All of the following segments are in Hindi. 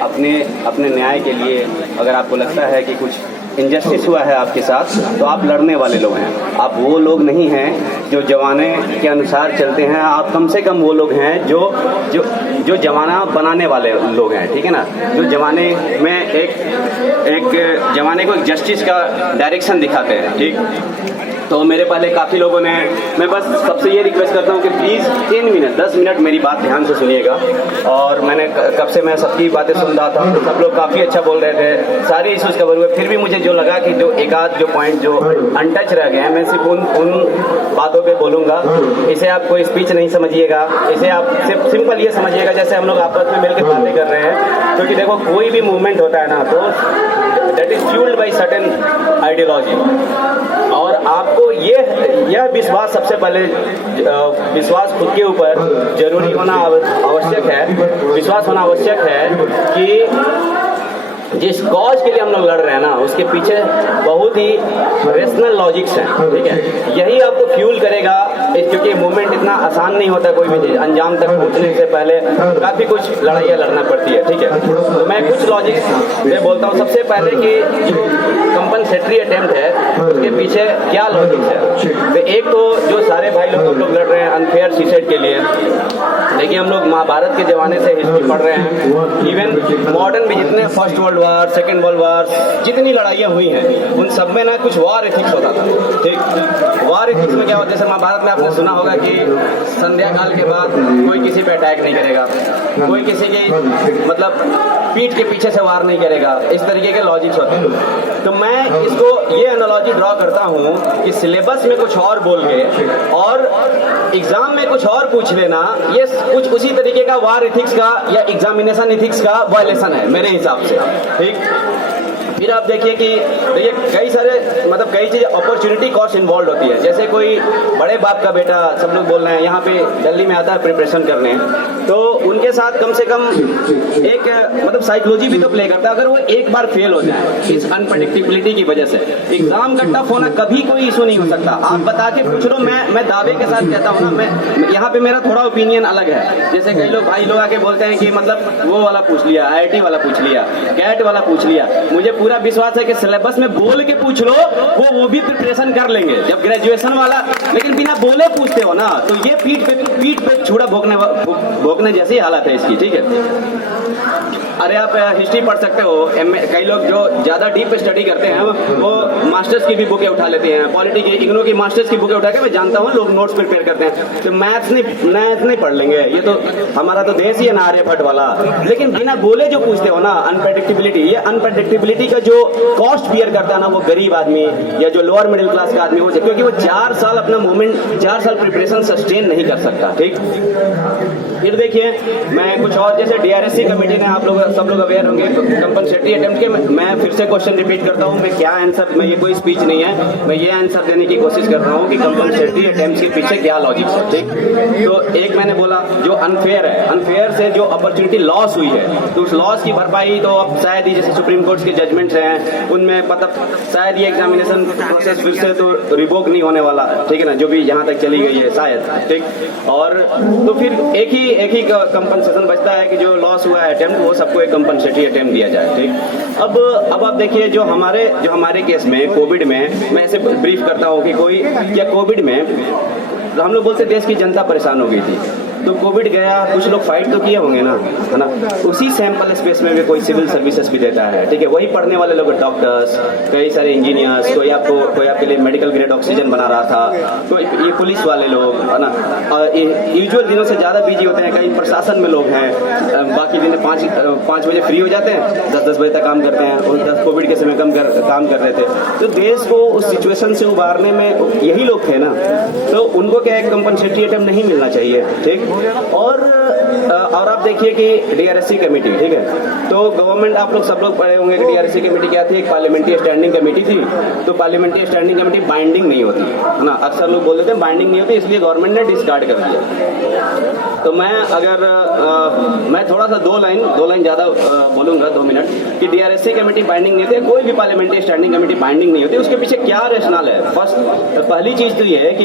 अपने न्याय के लिए अगर आपको लगता है कि कुछ इनजस्टिस हुआ है आपके साथ, तो आप लड़ने वाले लोग हैं। आप वो लोग नहीं हैं जो जमाने के अनुसार चलते हैं। आप कम से कम वो लोग हैं जो जमाना बनाने वाले लोग हैं, ठीक है ना, जो जमाने में एक जमाने को एक जस्टिस का डायरेक्शन दिखाते हैं, ठीक। तो मेरे पहले काफ़ी लोगों ने, मैं बस सबसे ये रिक्वेस्ट करता हूँ कि प्लीज़ 10 मिनट मेरी बात ध्यान से सुनिएगा। और मैंने कब से मैं सबकी बातें सुन रहा था, तो सब लोग काफ़ी अच्छा बोल रहे थे, सारे इश्यूज़ कवर हुए। फिर भी मुझे जो लगा कि जो एक आध जो पॉइंट जो अनटच रह गए हैं, मैं सिर्फ उन बातों पे बोलूँगा। इसे आप कोई स्पीच नहीं समझिएगा, इसे आप सिर्फ सिंपल ये समझिएगा जैसे हम लोग आपस में मिलकर बातें कर रहे हैं। क्योंकि देखो, कोई भी मूवमेंट होता है ना, तो that is fuelled by certain ideology. और आपको यह विश्वास, सबसे पहले विश्वास खुद के ऊपर जरूरी होना आवश्यक है। विश्वास होना आवश्यक है कि जिस कॉज के लिए हम लोग लड़ रहे हैं ना, उसके पीछे बहुत ही रेशनल लॉजिक्स हैं, ठीक है। यही आपको फ्यूल करेगा, क्योंकि मूवमेंट इतना आसान नहीं होता। कोई भी चीज़ अंजाम तक पहुंचने से पहले काफ़ी कुछ लड़ाइयाँ लड़ना पड़ती है, ठीक है। तो मैं कुछ लॉजिक्स में बोलता हूँ। सबसे पहले कि जो कंपनसेटरी अटेम्प्ट है, उसके पीछे क्या लॉजिक्स है। तो एक तो जो सारे भाई लोग लड़ रहे हैं अनफेयर सुसाइड के लिए, देखिए हम लोग महाभारत के ज़माने से हिस्ट्री पढ़ रहे हैं। इवन मॉडर्न में जितने first world war, second world war, जितनी लड़ाइयाँ हुई हैं, उन सब में ना कुछ वार एथिक्स होता था, ठीक। वार एथिक्स में क्या होता है, जैसे महाभारत में आपने सुना होगा कि संध्या काल के बाद कोई किसी पे अटैक नहीं करेगा, कोई किसी की मतलब पीठ के पीछे से वार नहीं करेगा। इस तरीके के लॉजिक्स होते हैं। तो मैं इसको ये एनालॉजी ड्रॉ करता हूँ कि सिलेबस में कुछ और बोल के और एग्जाम में कुछ और पूछ लेना, ये कुछ उसी तरीके का वार एथिक्स का या एग्जामिनेशन एथिक्स का वायलेशन है मेरे हिसाब से, ठीक। फिर आप देखिए कि कई सारे मतलब कई चीज़ अपॉर्चुनिटी कॉस्ट इन्वॉल्व होती है। जैसे कोई बड़े बाप का बेटा, सब लोग बोल रहे हैं यहाँ पे दिल्ली में आता है प्रिपरेशन करने, तो उनके साथ कम से कम एक मतलब साइकोलॉजी भी तो प्ले करता है। अगर वो एक बार फेल हो जाए इस अनप्रेडिक्टेबिलिटी की वजह से, एग्जाम का टफ होना कभी कोई इशू नहीं हो सकता। आप बता के पूछ लो, मैं दावे के साथ कहता हूँ ना, मैं यहाँ पे मेरा थोड़ा ओपिनियन अलग है। जैसे कई लोग भाई लोग आके बोलते हैं कि मतलब वो वाला पूछ लिया, IIT वाला पूछ लिया, कैट वाला पूछ लिया। मुझे पूरा विश्वास है कि सिलेबस में बोल के पूछ लो, वो भी प्रिपरेशन कर लेंगे जब ग्रेजुएशन वाला। लेकिन बिना बोले पूछते हो ना, तो ये पीठ पे छुरा भोंकने जैसी हालत है इसकी, ठीक है। अरे आप हिस्ट्री पढ़ सकते हो, कई लोग जो ज़्यादा डीप स्टडी करते हैं वो मास्टर्स की भी बुकें उठा लेते हैं, पॉलिटी की, इग्नो की मास्टर्स की बुकें उठा के, मैं जानता हूँ लोग नोट्स प्रिपेयर करते हैं। तो मैथ्स नहीं पढ़ लेंगे, ये तो हमारा तो देश ही है ना आर्यभट्ट वाला। लेकिन बिना बोले जो पूछते हो ना, अनप्रेडिक्टेबिलिटी, ये अनप्रेडिक्टेबिलिटी का जो कॉस्ट बियर करता है ना, वो गरीब आदमी या जो लोअर मिडिल क्लास का आदमी हो, क्योंकि वो 4 साल अपना मूवमेंट 4 साल प्रिपरेशन सस्टेन नहीं कर सकता, ठीक। फिर देखिए मैं कुछ और, जैसे DRSC कमेटी ने, आप लोग सब लोग अवेयर होंगे कंपनसेटरी अटेम्प्ट के। मैं फिर से क्वेश्चन रिपीट करता हूँ, मैं क्या आंसर, मैं ये कोई स्पीच नहीं है, मैं ये आंसर देने की कोशिश कर रहा हूँ कि कंपनसेटरी अटेम्प्ट के पीछे क्या लॉजिक है, ठीक। तो एक मैंने बोला जो अनफेयर है, अनफेयर से जो अपॉर्चुनिटी लॉस हुई है, तो उस लॉस की भरपाई तो अब शायद ही, जैसे सुप्रीम कोर्ट के जजमेंट्स हैं उनमें मतलब शायद ये एग्जामिनेशन प्रोसेस फिर से तो रिवोक नहीं होने वाला, ठीक है ना, जो भी यहाँ तक चली गई है शायद, ठीक। और तो फिर एक ही कंपनसेशन बचता है कि जो लॉस हुआ है अटेम्प्ट, वो सबको एक कंपनसेटरी अटेम्प्ट दिया जाए, ठीक। अब आप देखिए जो हमारे केस में कोविड में, मैं ऐसे ब्रीफ करता हूँ कि कोविड में हम लोग बोलते देश की जनता परेशान हो गई थी, तो कोविड गया, कुछ लोग फाइट तो किए होंगे ना, है ना। उसी सैंपल स्पेस में भी कोई सिविल सर्विसेज भी देता है, ठीक है। वही पढ़ने वाले लोग, डॉक्टर्स, कई सारे इंजीनियर्स, कोई आपके लिए मेडिकल ग्रेड ऑक्सीजन बना रहा था, तो ये पुलिस वाले लोग, है ना, यूजुअल दिनों से ज़्यादा बिजी होते हैं। कई प्रशासन में लोग हैं, बाकी दिन 5 बजे फ्री हो जाते हैं, 10 बजे तक काम करते हैं, और कोविड के समय काम कर रहे थे। तो देश को उस सिचुएशन से उबारने में यही लोग थे ना, तो उनको क्या एक कंपनसेटरी अटेम्प्ट नहीं मिलना चाहिए, ठीक। और आप देखिए कि DRSC कमेटी, ठीक है, तो गवर्नमेंट, आप लोग सब लोग पढ़े होंगे कि DRSC कमेटी क्या थी, एक पार्लियामेंट्री स्टैंडिंग कमेटी थी। तो पार्लियामेंट्री स्टैंडिंग कमेटी बाइंडिंग नहीं होती है ना, अक्सर लोग बोल देते हैं बाइंडिंग नहीं होती, इसलिए गवर्नमेंट ने डिस्कार्ड कर दिया। तो मैं थोड़ा सा दो लाइन ज़्यादा बोलूँगा, 2 मिनट, कि DRSC कमेटी बाइंडिंग नहीं होती, कोई भी पार्लियामेंट्री स्टैंडिंग कमेटी बाइंडिंग नहीं होती। उसके पीछे क्या रेशनल है? पहली चीज़ तो ये है कि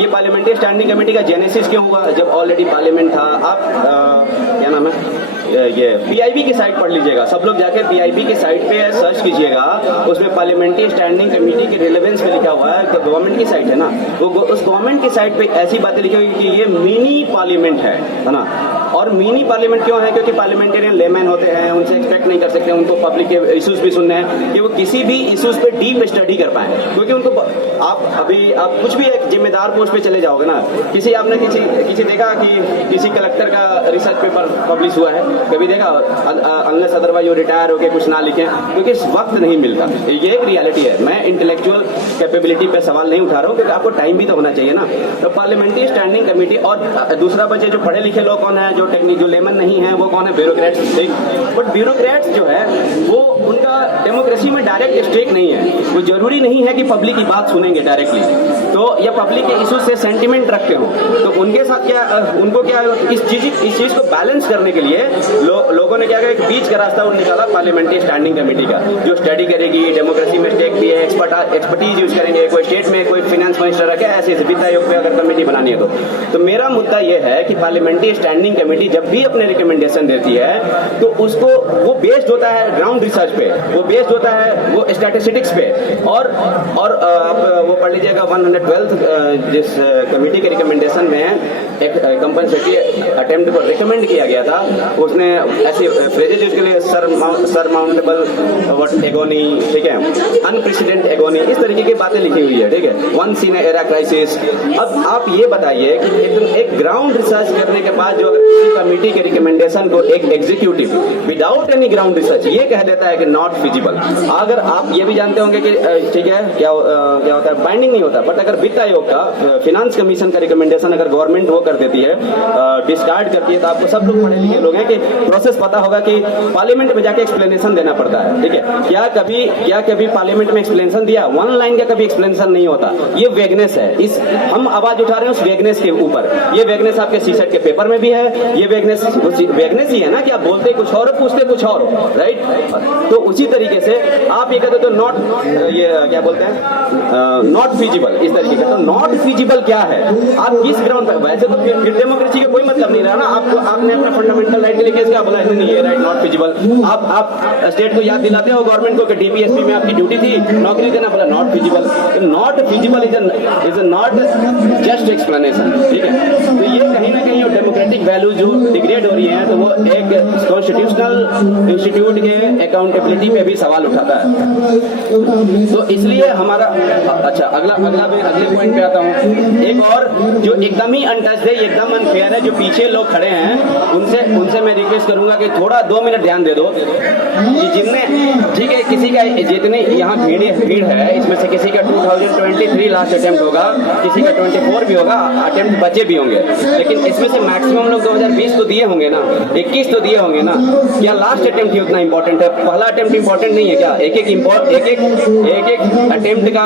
ये पार्लियामेंट्री स्टैंडिंग कमेटी का जेनेसिस क्यों हुआ, जब ऑलरेडी पार्लियामेंट था। आप क्या नाम है, ये पीआईबी की साइट पढ़ लीजिएगा, सब लोग जाके पीआईबी की साइट पे सर्च कीजिएगा, उसमें पार्लियामेंट्री स्टैंडिंग कमेटी के रिलेवेंस में लिखा हुआ है, गवर्नमेंट की साइट है ना, वो उस गवर्नमेंट की साइट पे ऐसी बातें लिखी हुई कि ये मिनी पार्लियामेंट है ना। और मिनी पार्लियामेंट क्यों है? क्योंकि पार्लियामेंटेरियन लेमैन होते हैं, उनसे एक्सपेक्ट नहीं कर सकते उनको पब्लिक के इश्यूज भी सुनने हैं कि वो किसी भी इश्यूज पे डीप स्टडी कर पाए, क्योंकि उनको आप कुछ भी एक जिम्मेदार पोस्ट पे चले जाओगे ना, आपने किसी देखा कि किसी कलेक्टर का रिसर्च पेपर पब्लिश हुआ है, कभी देखा? अनलेस अदरवाइज वो रिटायर होकर कुछ ना लिखें, क्योंकि इस वक्त नहीं मिलता। ये एक रियलिटी है। मैं इंटेलेक्चुअल कैपेबिलिटी पे सवाल नहीं उठा रहा हूँ, क्योंकि आपको टाइम भी तो होना चाहिए ना। तो पार्लियामेंट्री स्टैंडिंग कमेटी, और दूसरा बचे जो पढ़े लिखे लोग कौन है, जो टेक्निक जो लेमन नहीं है वो कौन है? ब्यूरोक्रेट्स। बट ब्यूरोक्रेट्स जो है वो उनका डेमोक्रेसी में डायरेक्ट स्टेक नहीं है। वो जरूरी नहीं है कि पब्लिक की बात सुनेंगे डायरेक्टली, तो या पब्लिक के इशू से सेंटिमेंट रखते हो, तो उनके साथ क्या उनको क्या इस चीज को बैलेंस करने के लिए लोगों ने क्या किया, एक बीच का रास्ता निकाला पार्लियामेंट्री स्टैंडिंग कमेटी का, जो स्टडी करेगी, डेमोक्रेसी में स्टेक भी है, एक्सपर्टीज यूज करेंगे, कोई स्टेट में कोई फाइनेंस मिनिस्टर रखे, ऐसे वित्त आयोग पे अगर कमेटी बनानी है तो मेरा मुद्दा यह है कि पार्लियामेंट्री स्टैंडिंग कमेटी जब भी अपने रिकमेंडेशन देती है तो उसको वो बेस्ड होता है ग्राउंड रिसर्च पे, वो बेस्ड होता है वो स्टैटिस्टिक्स पे, और आप वो पढ़ लीजिएगा 112 जिस कमेटी के रिकमेंडेशन में एक कंपनसेटरी अटेम्प्ट को रिकमेंड किया गया था, उसने ऐसे फ्रेजेज यूज के लिए सरमाउंटेबल व्हाट एगोनी, ठीक है, अनप्रेसिडेंट एगोनी, इस तरीके की बातें लिखी हुई है, ठीक है, वंस इन एरा क्राइसिस। अब आप ये बताइए कि एक ग्राउंड रिसर्च करने के बाद जो अगर किसी कमेटी के रिकमेंडेशन को एक executive without any ground research ये कह देता है कि नॉट फिजिबल, अगर आप ये भी जानते होंगे कि ठीक है क्या होता है, बाइंडिंग नहीं होता, बट अगर वित्त आयोग का फिनांस कमीशन का रिकमेंडेशन अगर गवर्नमेंट वो कर देती है, डिस्कार्ड करती है, तो आपको सब लोग पढ़े लिखे लोग हैं कि प्रोसेस पता होगा कि पार्लियामेंट में जाके एक्सप्लेनेशन देना पड़ता है, ठीक है। क्या कभी पार्लियामेंट में एक्सप्लेनेशन दिया? वन लाइन का कभी एक्सप्लेनेशन नहीं होता। ये वेगनेस है, इस हम आवाज उठा रहे हैं उस वेगनेस के ऊपर। ये वेगनेस आपके सीसेट के पेपर में भी है, ये वेगनेस ही है ना कि आप बोलते कुछ और पूछते कुछ और, राइट। तो उसी तरीके से आप ये कहते हो तो नॉट, ये क्या बोलते हैं, नॉट फिजिबल, इस तरीके से। तो नॉट फिजिबल क्या है? आप किस ग्राउंड पर? वैसे तो फिर डेमोक्रेसी का कोई मतलब नहीं रहा ना, आपने अपना फंडामेंटल राइट के लिए केस क्या बोला, नहीं ये राइट नॉट फिजिबल। आप स्टेट को याद दिलाते हो गवर्नमेंट को कि डीपीएसपी में आपकी ड्यूटी थी, नौकरी देना, बोला not feasible. Not feasible is not just explanation, ठीक है। तो ये कहीं ना कहीं डेमोक्रेटिक वैल्यू जो डिग्रेड हो रही है, तो वो एक कॉन्स्टिट्यूशनल इंस्टीट्यूट के अकाउंटेबिलिटी पे भी सवाल उठाता है। तो इसलिए हमारा अच्छा अगले पॉइंट पे आता हूँ। एक और जो एकदम ही अनटच्ड है, एकदम अनफेयर है, जो पीछे लोग खड़े हैं उनसे मैं रिक्वेस्ट करूंगा कि थोड़ा 2 मिनट ध्यान दे दो कि जिनने, ठीक है, किसी का जितने यहाँ भीड़ है, इसमें से किसी का 2023 लास्ट अटेम्प्ट होगा, किसी का 24 भी होगा, अटेम्प्ट बचे भी होंगे, लेकिन इसमें से मैक्सिमम लोग 2020 तो दिए होंगे ना, 21 तो दिए होंगे ना। क्या लास्ट अटेम्प्ट ही उतना इंपॉर्टेंट है? पहला अटेम्प्ट इंपॉर्टेंट नहीं है क्या? एक एक अटेम्प्ट का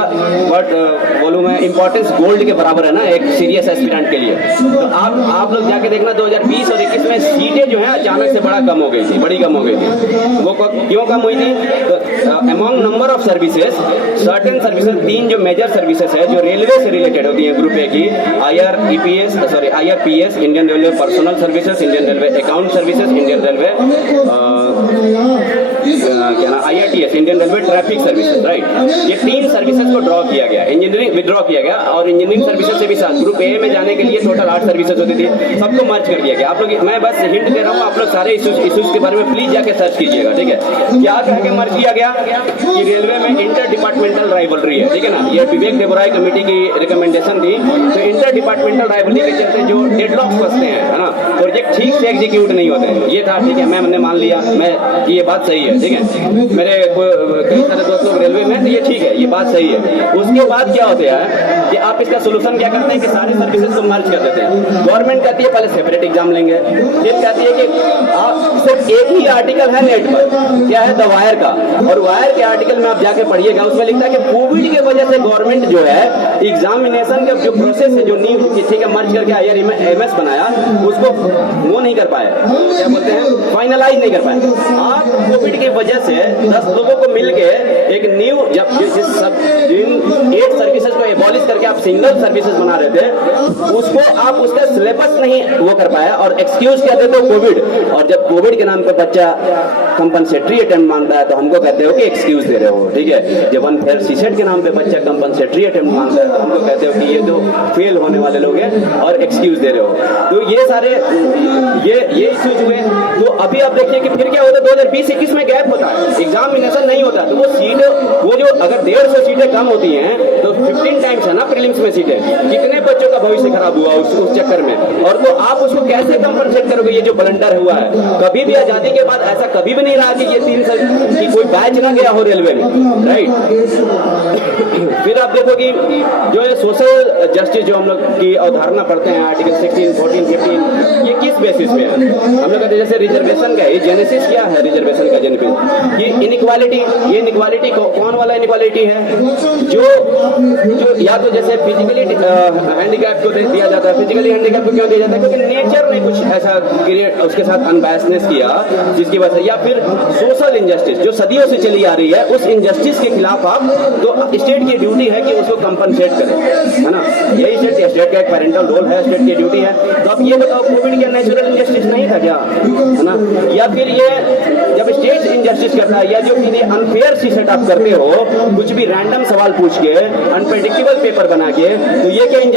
बोलूं मैं इंपॉर्टेंस गोल्ड के बराबर है ना एक सीरियस एस्पिरेंट के लिए। तो आप लोग जाके देखना 2020 और 21 में सीटें जो है अचानक से बड़ी कम हो गई थी। वो क्यों कम हुई थी? Among number of services, certain services, 3 जो मेजर सर्विसेज है जो रेलवे से रिलेटेड होती है ग्रुप ए की, IRPS, Indian railway personal services, Indian railway account services, Indian railway क्या ना IRTS, Indian railway traffic services, right. ये 3 सर्विसेज को ड्रॉ किया गया, इंजीनियरिंग विड्रॉ किया गया, और इंजीनियरिंग सर्विसेज से भी साथ ग्रुप ए में जाने के लिए टोटल 8 सर्विसेज होती थी, सबको मर्ज कर दिया गया। आप लोग, मैं बस हिंट दे रहा हूँ, आप लोग सारे इश्यूज के बारे में प्लीज जाके सर्च कीजिएगा, ठीक है। क्या कह के मर्ज किया गया कि रेलवे में इंटर डिपार्टमेंटल राइवलरी है, ठीक है ना। ये विवेक देबराय कमेटी की रिकमेंडेशन थी। तो इंटर डिपार्टमेंटल राइवलरी के चलते जो डेडलॉक्स फंसते हैं, है ना, प्रोजेक्ट ठीक से एग्जीक्यूट नहीं होते हैं, ये था, ठीक है, मैंने मान लिया, मैं ये बात सही है, ठीक है। मेरे कई सारे दोस्त लोग रेलवे में, तो ये ठीक है, ये बात सही है। उसके बाद क्या होता है कि आप इसका सोल्यूशन क्या करते हैं कि सारी सर्विसेज को मर्ज कर देते हैं। गवर्नमेंट कहती है पहले सेपरेट एग्जाम लेंगे, फिर कहती है कि आप सिर्फ एक ही आर्टिकल है नेट पर, क्या है, द वायर का, और वायर के आर्टिकल में आप जाके पढ़िएगा, उसमें लिखता है कि कोविड की वजह से गवर्नमेंट जो है एग्जामिनेशन का जो प्रोसेस है, जो नीव किसी का मर्ज करके IRMS बनाया, उसको वो नहीं कर पाए, क्या बोलते हैं, फाइनलाइज नहीं कर पाए। आप कोविड की वजह से 10 लोगों को मिलके एक न्यू, जब जिन 8 सर्विसेज को एबॉलिश करके करके आप सिंगल सर्विसेज बना रहे थे, उसको आप उसका सिलेबस नहीं वो कर पाया और एक्सक्यूज क्या देते हो कोविड। और जब कोविड के नाम पर बच्चा कंपनसेटरी अटेम्प्ट मांगता है तो हमको कहते हो कि एक्सक्यूज दे रहे हो, ठीक है। जब अनफेयर सीसेट के नाम पे बच्चा कंपनसेटरी अटेम्प्ट मांगता है तो हमको कहते हो कि ये तो फेल होने वाले लोग हैं और एक्सक्यूज दे रहे हो। तो ये सारे ये इश्यूज हुए। तो अभी आप देखिए कि फिर क्या होता है, 2020-21 में गैप होता है, एग्जामिनेशन नहीं होता, तो वो सीट वो जो अगर 150 सीटें कम होती हैं तो 15 टाइम्स है ना प्रीलिम्स में सीटें, कितने बच्चों का भविष्य खराब हुआ उस चक्कर में। और तो आप उसको कैसे कंपनसेट करोगे, ये जो ब्लंडर हुआ है। कभी भी आजादी के बाद ऐसा कभी भी नहीं रहा कि ये 3 साल की कोई बैच ना गया हो रेलवे में, राइट। फिर आप देखो कि जो ये सोशल जस्टिस जो हम लोग की अवधारणा पढ़ते हैं आर्टिकल 16, 14, 15, ये किस बेसिस पे है। हम लोग कहते हैं जैसे रिजर्वेशन का ये जेनेसिस क्या है, रिजर्वेशन का जेनेसिस ये इनइक्वालिटी। ये इनइक्वालिटी कौन वाला इनइक्वालिटी है, जो या तो जैसे फिजिकली हैंडीकैप को दिया जाता है। फिजिकली हैंडीकैप को क्यों दिया जाता है, क्योंकि नेचर ने कुछ ऐसा क्रिएट उसके साथ अनबायसनेस किया जिसकी वजह से, या फिर सोशल इनजस्टिस जो सदियों से चली आ रही है, उस इनजस्टिस के खिलाफ आप तो स्टेट की ड्यूटी है कि उसको कंपनसेट करें, है ना। यही स्टेट का एक पेरेंटल रोल है, स्टेट की ड्यूटी है। तो आप ये बताओ कोविड क्या नेचुरल इनजस्टिस नहीं था क्या, है ना। या फिर ये जब स्टेट इनजस्टिस करता है या जो अनफेयर सीसेट आप करते हो, कुछ भी रैंडम सवाल पूछ के अनप्रेडिक्टेबल पेपर बना के, तो ये क्या